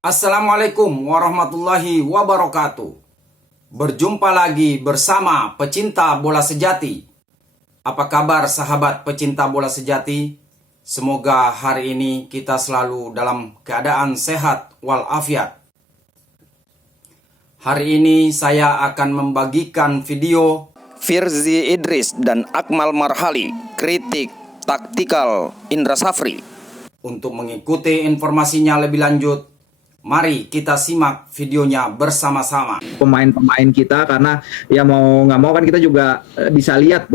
Assalamualaikum warahmatullahi wabarakatuh. Berjumpa lagi bersama pecinta bola sejati. Apa kabar sahabat pecinta bola sejati? Semoga hari ini kita selalu dalam keadaan sehat walafiat. Hari ini saya akan membagikan video Firzi Idris dan Akmal Marhali kritik taktikal Indra Safri. Untuk mengikuti informasinya lebih lanjut, mari kita simak videonya bersama-sama. Pemain-pemain kita, karena ya mau nggak mau kan kita juga bisa lihat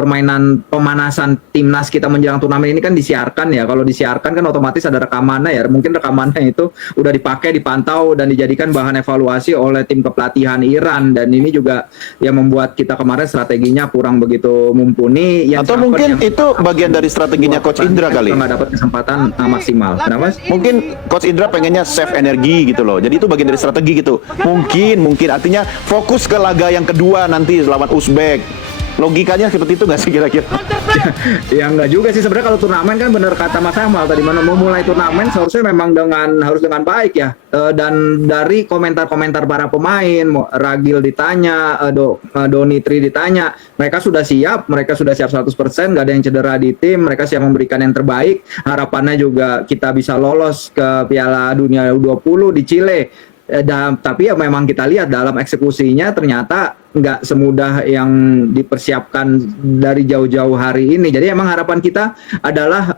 pemanasan timnas kita menjelang turnamen ini kan disiarkan ya. Kalau disiarkan kan otomatis ada rekamannya ya. Mungkin rekamannya itu udah dipakai, dipantau dan dijadikan bahan evaluasi oleh tim kepelatihan Iran, dan ini juga ya membuat kita kemarin strateginya kurang begitu mumpuni. Atau mungkin itu bagian dari strateginya Coach Indra kali. Nggak dapat kesempatan maksimal. Kenapa? Mungkin Coach Indra pengennya save energi gitu loh. Jadi itu bagian dari strategi gitu. Mungkin artinya fokus ke laga yang kedua nanti lawan Uzbek. Logikanya seperti itu nggak sih kira-kira? Ya nggak juga sih sebenarnya. Kalau turnamen kan bener kata Mas Amal tadi, mau mulai turnamen seharusnya memang harus dengan baik ya. Dan dari komentar-komentar para pemain, Ragil ditanya, Doni Tri ditanya, mereka sudah siap 100%, nggak ada yang cedera di tim, mereka siap memberikan yang terbaik. Harapannya juga kita bisa lolos ke Piala Dunia U20 di Chile. Tapi ya memang kita lihat dalam eksekusinya ternyata nggak semudah yang dipersiapkan dari jauh-jauh hari ini. Jadi emang harapan kita adalah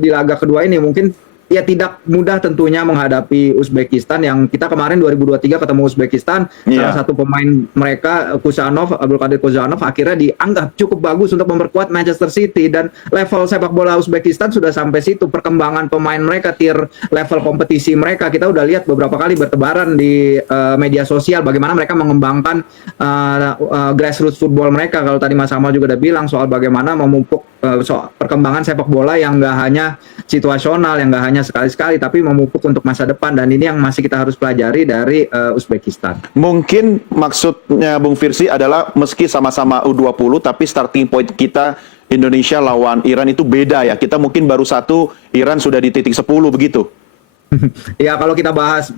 di laga kedua ini mungkin ya tidak mudah tentunya menghadapi Uzbekistan, yang kita kemarin 2023 ketemu Uzbekistan. Salah satu pemain mereka, Abdulkadir Kozanov, akhirnya dianggap cukup bagus untuk memperkuat Manchester City, dan level sepak bola Uzbekistan sudah sampai situ. Perkembangan pemain mereka, tier level kompetisi mereka, kita udah lihat beberapa kali bertebaran di media sosial bagaimana mereka mengembangkan grassroots football mereka. Kalau tadi Mas Amal juga udah bilang soal bagaimana memupuk soal perkembangan sepak bola yang nggak hanya situasional, yang nggak hanya sekali-sekali, tapi memupuk untuk masa depan, dan ini yang masih kita harus pelajari dari Uzbekistan. Mungkin maksudnya Bung Firzi adalah meski sama-sama U20, tapi starting point kita Indonesia lawan Iran itu beda ya. Kita mungkin baru satu, Iran sudah di titik 10 begitu. Ya kalau kita bahas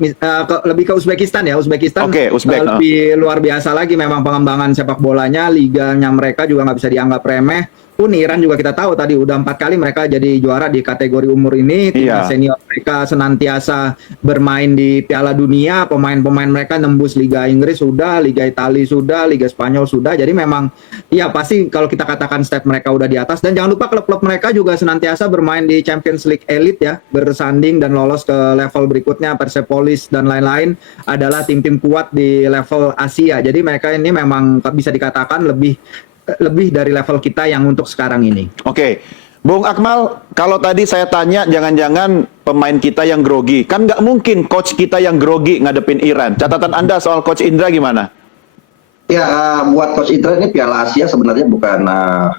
lebih ke Uzbekistan ya, Uzbek lebih luar biasa lagi memang pengembangan sepak bolanya, liganya mereka juga nggak bisa dianggap remeh. Pun Iran juga kita tahu tadi udah 4 kali mereka jadi juara di kategori umur ini. Timnas senior mereka senantiasa bermain di Piala Dunia, pemain-pemain mereka nembus Liga Inggris sudah, Liga Italia sudah, Liga Spanyol sudah. Jadi memang ya pasti kalau kita katakan stat mereka udah di atas. Dan jangan lupa klub-klub mereka juga senantiasa bermain di Champions League Elite ya, bersanding dan lolos ke level berikutnya. Persepolis dan lain-lain adalah tim-tim kuat di level Asia. Jadi mereka ini memang bisa dikatakan lebih dari level kita yang untuk sekarang ini. Oke. Bung Akmal, kalau tadi saya tanya jangan-jangan pemain kita yang grogi. Kan nggak mungkin coach kita yang grogi ngadepin Iran. Catatan Anda soal Coach Indra gimana? Ya, buat Coach Indra ini Piala Asia sebenarnya bukan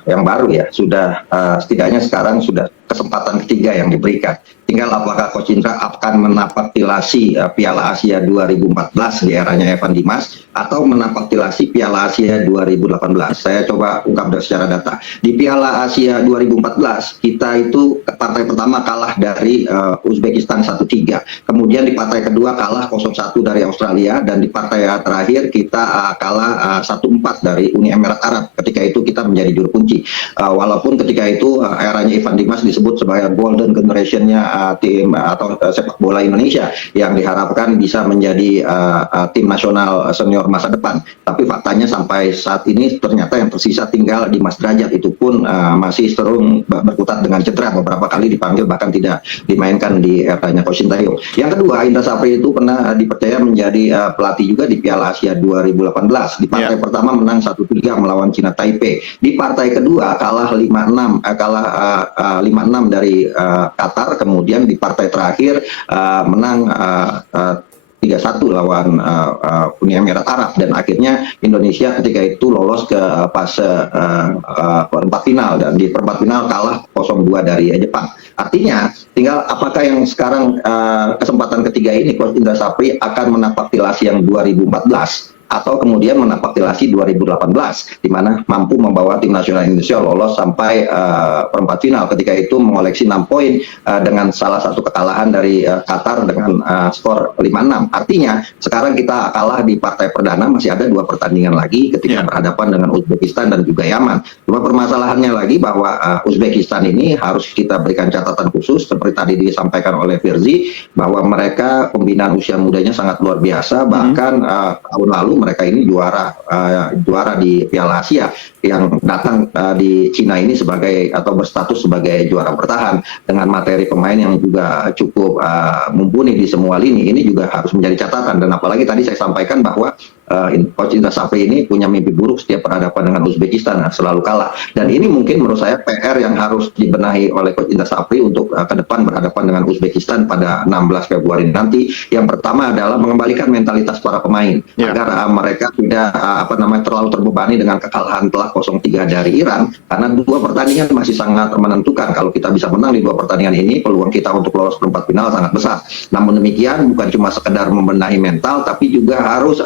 yang baru ya. Sudah setidaknya sekarang sudah kesempatan ketiga yang diberikan. Tinggal apakah Coach Indra akan menapaktilasi Piala Asia 2014 di eranya Evan Dimas, atau menapaktilasi Piala Asia 2018. Saya coba ungkap secara data. Di Piala Asia 2014 kita itu partai pertama kalah dari Uzbekistan 1-3. Kemudian di partai kedua kalah 0-1 dari Australia, dan di partai terakhir kita kalah 1-4 dari Uni Emirat Arab. Ketika itu kita menjadi juru kunci. Walaupun ketika itu eranya Evan Dimas disebut sebagai golden generation-nya tim atau sepak bola Indonesia yang diharapkan bisa menjadi tim nasional senior masa depan. Tapi faktanya sampai saat ini ternyata yang tersisa tinggal Dimas Derajat, itu pun masih sering berkutat dengan cedera, beberapa kali dipanggil bahkan tidak dimainkan di eranya Coach Sintayong. Yang kedua, Indra Safri itu pernah dipercaya menjadi pelatih juga di Piala Asia 2018. Di partai pertama menang 1-3 melawan Cina Taipei. Di partai kedua kalah 5-6 dari Qatar. Kemudian di partai terakhir menang 3-1 lawan Uni Emirat Arab, dan akhirnya Indonesia ketika itu lolos ke fase perempat final, dan di perempat final kalah 0-2 dari Jepang. Artinya tinggal apakah yang sekarang kesempatan ketiga ini Coach Indra Safri akan menapaktilasi yang 2014 atau kemudian menapaktilasi 2018 di mana mampu membawa tim nasional Indonesia lolos sampai perempat final, ketika itu mengoleksi 6 poin dengan salah satu kekalahan dari Qatar dengan skor 5-6. Artinya sekarang kita kalah di partai perdana, masih ada 2 pertandingan lagi ketika berhadapan dengan Uzbekistan dan juga Yaman. Cuma permasalahannya lagi bahwa Uzbekistan ini harus kita berikan catatan khusus seperti tadi disampaikan oleh Firzi, bahwa mereka pembinaan usia mudanya sangat luar biasa. Bahkan tahun lalu mereka ini juara di Piala Asia yang datang di Cina ini sebagai atau berstatus sebagai juara bertahan dengan materi pemain yang juga cukup mumpuni di semua lini. Ini juga harus menjadi catatan, dan apalagi tadi saya sampaikan bahwa Coach Indra Safri ini punya mimpi buruk setiap berhadapan dengan Uzbekistan, selalu kalah. Dan ini mungkin menurut saya PR yang harus dibenahi oleh Coach Indra Safri untuk ke depan berhadapan dengan Uzbekistan pada 16 Februari nanti. Yang pertama adalah mengembalikan mentalitas para pemain agar mereka tidak terlalu terbebani dengan kekalahan telak 0-3 dari Iran, karena 2 pertandingan masih sangat menentukan. Kalau kita bisa menang di 2 pertandingan ini, peluang kita untuk lolos perempat final sangat besar. Namun demikian, bukan cuma sekedar membenahi mental, tapi juga harus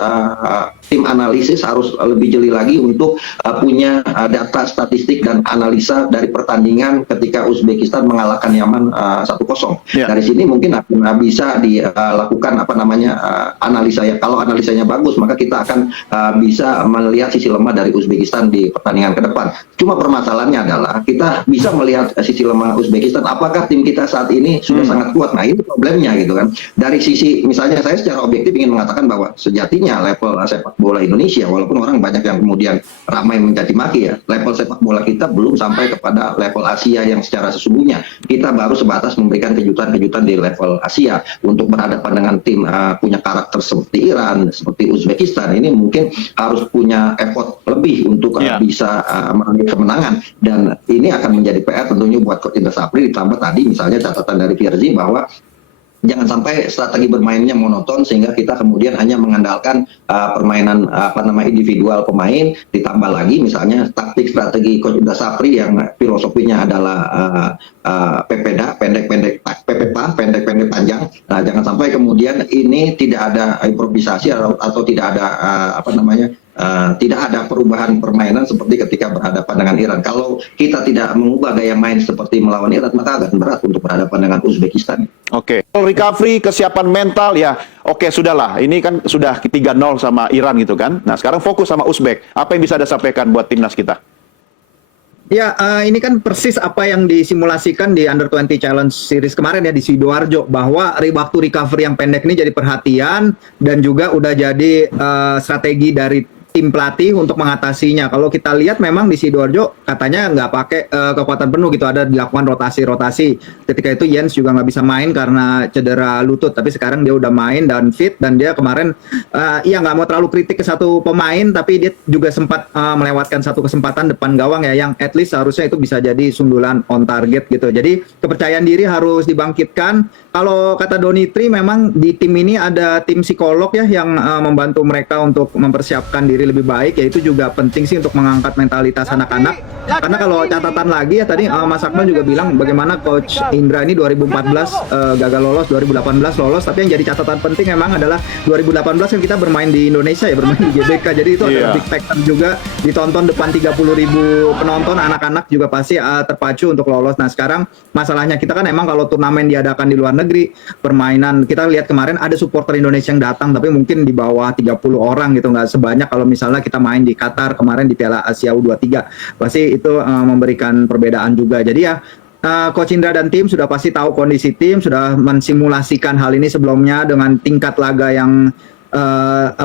tim analisis harus lebih jeli lagi untuk punya data statistik dan analisa dari pertandingan ketika Uzbekistan mengalahkan Yaman 1-0. Dari sini mungkin akan bisa dilakukan analisa ya. Kalau analisanya bagus, maka kita akan bisa melihat sisi lemah dari Uzbekistan di pertandingan ke depan. Cuma permasalahannya adalah kita bisa melihat sisi lemah Uzbekistan. Apakah tim kita saat ini sudah sangat kuat? Nah, ini problemnya gitu kan. Dari sisi misalnya saya secara objektif ingin mengatakan bahwa sejatinya level sepak bola Indonesia, walaupun orang banyak yang kemudian ramai mencaci maki ya, level sepak bola kita belum sampai kepada level Asia yang secara sesungguhnya. Kita baru sebatas memberikan kejutan-kejutan di level Asia. Untuk berhadapan dengan tim punya karakter seperti Iran, seperti Uzbekistan, ini mungkin harus punya effort lebih untuk bisa meraih kemenangan. Dan ini akan menjadi PR tentunya buat Coach Indra Safri, ditambah tadi misalnya catatan dari Firzi bahwa jangan sampai strategi bermainnya monoton sehingga kita kemudian hanya mengandalkan permainan individual pemain, ditambah lagi misalnya taktik strategi Coach Indra Safri yang filosofinya adalah pendek-pendek panjang. Nah, jangan sampai kemudian ini tidak ada improvisasi atau tidak ada tidak ada perubahan permainan seperti ketika berhadapan dengan Iran. Kalau kita tidak mengubah gaya main seperti melawan Iran, maka akan berat untuk berhadapan dengan Uzbekistan. Oke. Recovery, kesiapan mental ya. Oke, sudahlah. Ini kan sudah 3-0 sama Iran gitu kan. Nah, sekarang fokus sama Uzbek. Apa yang bisa Anda sampaikan buat timnas kita? Ya, ini kan persis apa yang disimulasikan di Under 20 Challenge Series kemarin ya di Sidoarjo, bahwa waktu recovery yang pendek ini jadi perhatian dan juga udah jadi strategi dari tim pelatih untuk mengatasinya. Kalau kita lihat memang di Sidoarjo katanya nggak pakai kekuatan penuh gitu, ada dilakukan rotasi-rotasi. Ketika itu Jens juga nggak bisa main karena cedera lutut, tapi sekarang dia udah main dan fit, dan dia kemarin nggak mau terlalu kritik ke satu pemain, tapi dia juga sempat melewatkan satu kesempatan depan gawang ya, yang at least harusnya itu bisa jadi sundulan on target gitu. Jadi kepercayaan diri harus dibangkitkan. Kalau kata Donitri, memang di tim ini ada tim psikolog ya yang membantu mereka untuk mempersiapkan diri lebih baik, ya itu juga penting sih untuk mengangkat mentalitas anak-anak. Karena kalau catatan lagi ya tadi Mas Akmal juga bilang bagaimana Coach Indra ini 2014 gagal lolos, 2018 lolos, tapi yang jadi catatan penting memang adalah 2018 kan kita bermain di Indonesia ya, bermain di GBK, jadi itu adalah big factor juga, ditonton depan 30.000 penonton, anak-anak juga pasti terpacu untuk lolos. Nah sekarang masalahnya kita kan emang kalau turnamen diadakan di luar negeri, permainan kita lihat kemarin ada supporter Indonesia yang datang, tapi mungkin di bawah 30 orang gitu, nggak sebanyak kalau misalnya kita main di Qatar kemarin di Piala Asia U23. Pasti itu memberikan perbedaan juga. Jadi ya Coach Indra dan tim sudah pasti tahu kondisi tim, sudah mensimulasikan hal ini sebelumnya dengan tingkat laga yang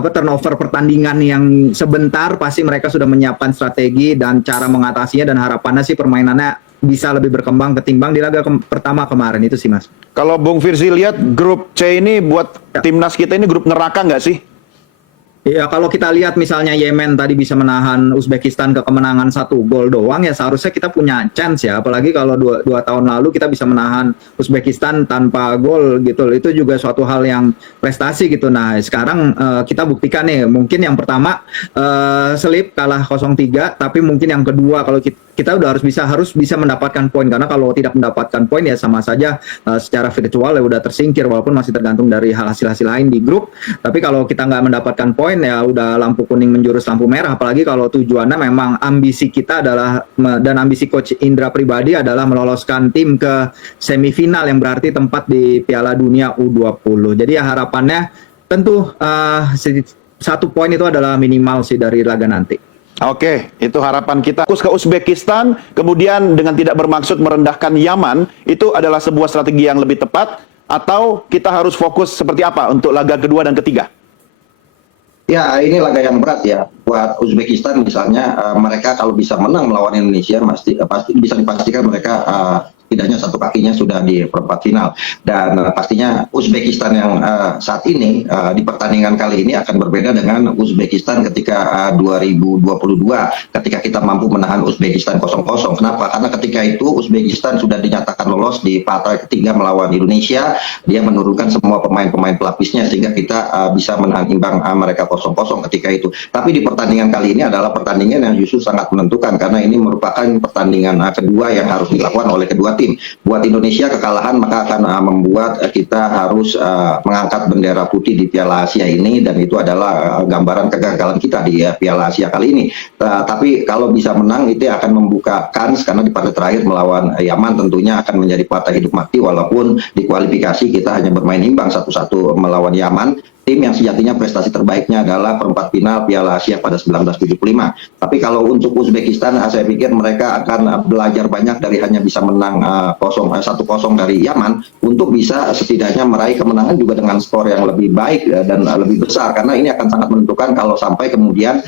turnover pertandingan yang sebentar. Pasti mereka sudah menyiapkan strategi dan cara mengatasinya, dan harapannya sih permainannya bisa lebih berkembang ketimbang di laga pertama kemarin itu sih Mas. Kalau Bung Firzi lihat grup C ini buat timnas kita ini grup neraka nggak sih? Ya kalau kita lihat misalnya Yemen tadi bisa menahan Uzbekistan ke kemenangan 1 gol doang, ya seharusnya kita punya chance ya. Apalagi kalau dua tahun lalu kita bisa menahan Uzbekistan tanpa gol gitu. Itu juga suatu hal yang prestasi gitu. Nah sekarang kita buktikan nih, mungkin yang pertama selip kalah 0-3, tapi mungkin yang kedua kalau kita udah harus bisa mendapatkan poin, karena kalau tidak mendapatkan poin ya sama saja secara virtual ya udah tersingkir, walaupun masih tergantung dari hasil-hasil lain di grup. Tapi kalau kita nggak mendapatkan poin, poin ya udah lampu kuning menjurus lampu merah, apalagi kalau tujuannya memang ambisi kita adalah dan ambisi coach Indra pribadi adalah meloloskan tim ke semifinal yang berarti tempat di Piala Dunia U20. Jadi ya harapannya tentu satu poin itu adalah minimal sih dari laga nanti. Oke, itu harapan kita. Fokus ke Uzbekistan, kemudian dengan tidak bermaksud merendahkan Yaman, itu adalah sebuah strategi yang lebih tepat, atau kita harus fokus seperti apa untuk laga kedua dan ketiga? Ya, ini laga yang berat ya buat Uzbekistan misalnya. Mereka kalau bisa menang melawan Indonesia pasti bisa dipastikan mereka setidaknya satu kakinya sudah di perempat final, dan pastinya Uzbekistan yang saat ini di pertandingan kali ini akan berbeda dengan Uzbekistan ketika 2022 ketika kita mampu menahan Uzbekistan 0-0. Kenapa? Karena ketika itu Uzbekistan sudah dinyatakan lolos di partai ketiga melawan Indonesia. Dia menurunkan semua pemain-pemain pelapisnya sehingga kita bisa menahan imbang mereka 0-0 ketika itu. Tapi di pertandingan kali ini adalah pertandingan yang justru sangat menentukan, karena ini merupakan pertandingan kedua yang harus dilakukan oleh kedua tim. Buat Indonesia kekalahan maka akan membuat kita harus mengangkat bendera putih di Piala Asia ini, dan itu adalah gambaran kegagalan kita di Piala Asia kali ini. Tapi kalau bisa menang itu akan membuka kans, karena di partai terakhir melawan Yaman tentunya akan menjadi partai hidup mati, walaupun di kualifikasi kita hanya bermain imbang 1-1 melawan Yaman, tim yang sejatinya prestasi terbaiknya adalah perempat final Piala Asia pada 1975. Tapi kalau untuk Uzbekistan, saya pikir mereka akan belajar banyak dari hanya bisa menang 1-0 dari Yaman, untuk bisa setidaknya meraih kemenangan juga dengan skor yang lebih baik dan lebih besar, karena ini akan sangat menentukan kalau sampai kemudian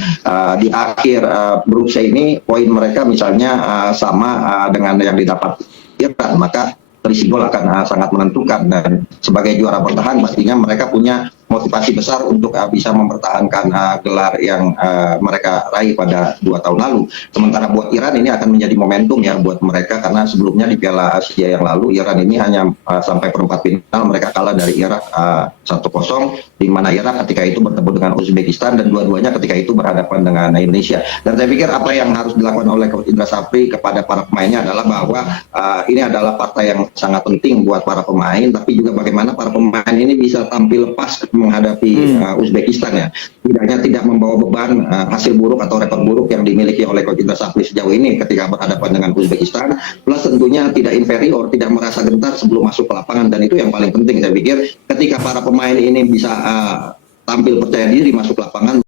di akhir grup C ini poin mereka misalnya sama dengan yang didapat Iran, maka risiko akan sangat menentukan, dan sebagai juara bertahan pastinya mereka punya motivasi besar untuk bisa mempertahankan gelar yang mereka raih pada 2 tahun lalu. Sementara buat Iran ini akan menjadi momentum ya buat mereka, karena sebelumnya di Piala Asia yang lalu Iran ini hanya sampai perempat final, mereka kalah dari Irak 1-0, di mana Irak ketika itu bertemu dengan Uzbekistan dan dua-duanya ketika itu berhadapan dengan Indonesia. Dan saya pikir apa yang harus dilakukan oleh Coach Indra Safri kepada para pemainnya adalah bahwa ini adalah partai yang sangat penting buat para pemain, tapi juga bagaimana para pemain ini bisa tampil pas menghadapi Uzbekistan ya. Tidaknya tidak membawa beban hasil buruk atau rekor buruk yang dimiliki oleh Coach Indra Safri sejauh ini ketika berhadapan dengan Uzbekistan, plus tentunya tidak inferior, tidak merasa gentar sebelum masuk ke lapangan, dan itu yang paling penting saya pikir. Ketika para pemain ini bisa tampil percaya diri masuk lapangan,